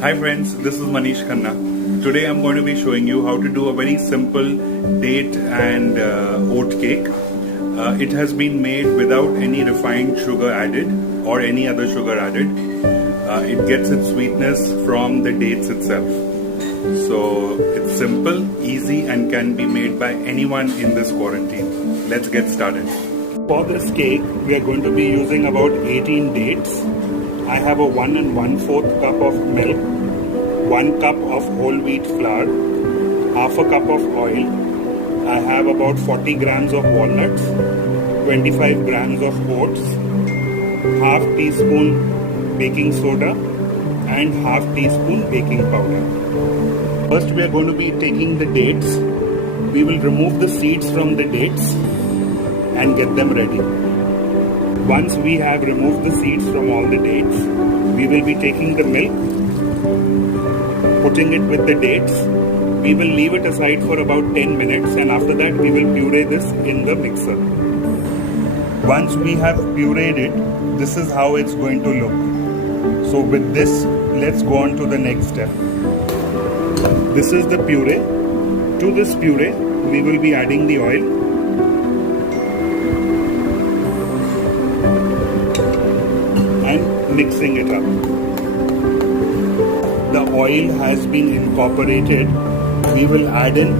Hi friends, this is Manish Khanna. Today I'm going to be showing you how to do a very simple date and oat cake. It has been made without any refined sugar added or any other sugar added. It gets its sweetness from the dates itself. So it's simple, easy and can be made by anyone in this quarantine. Let's get started. For this cake, we are going to be using about 18 dates. I have a 1 1/4 cup of milk, 1 cup of whole wheat flour, half a cup of oil. I have about 40 grams of walnuts, 25 grams of oats, half teaspoon baking soda and half teaspoon baking powder. First we are going to be taking the dates. We will remove the seeds from the dates and get them ready. Once we have removed the seeds from all the dates, we will be taking the milk, putting it with the dates. We will leave it aside for about 10 minutes and after that we will puree this in the mixer. Once we have pureed it, this is how it's going to look. So with this, let's go on to the next step. This is the puree. To this puree, we will be adding the oil. And mixing it up. The oil has been incorporated. We will add in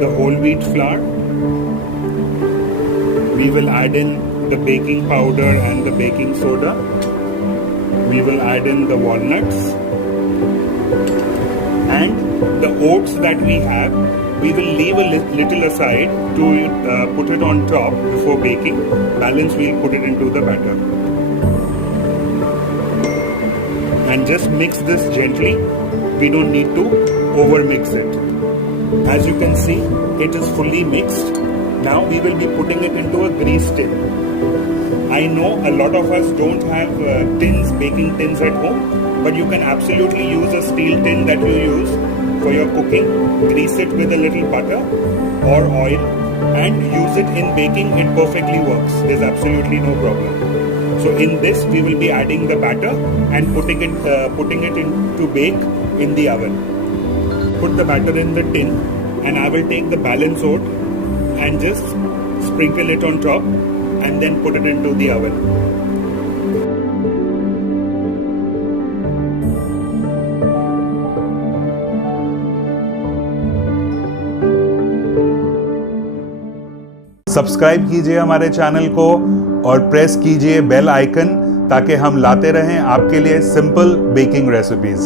the whole wheat flour. We will add in the baking powder and the baking soda. We will add in the walnuts. And the oats that we have, we will leave a little aside to put it on top before baking. Balance we'll put it into the batter. And just mix this gently. We don't need to over mix it. As you can see, it is fully mixed. Now we will be putting it into a grease tin. I know a lot of us don't have baking tins at home, but you can absolutely use a steel tin that you use for your cooking. Grease it with a little butter or oil and use it in baking. It perfectly works. There's absolutely no problem. So in this we will be adding the batter and putting it in to bake in the oven. Put the batter in the tin and I will take the balance oat and just sprinkle it on top and then put it into the oven. Subscribe कीजिए हमारे channel को और press कीजिए bell icon ताकि हम लाते रहें आपके लिए सिंपल बेकिंग रेसिपीज।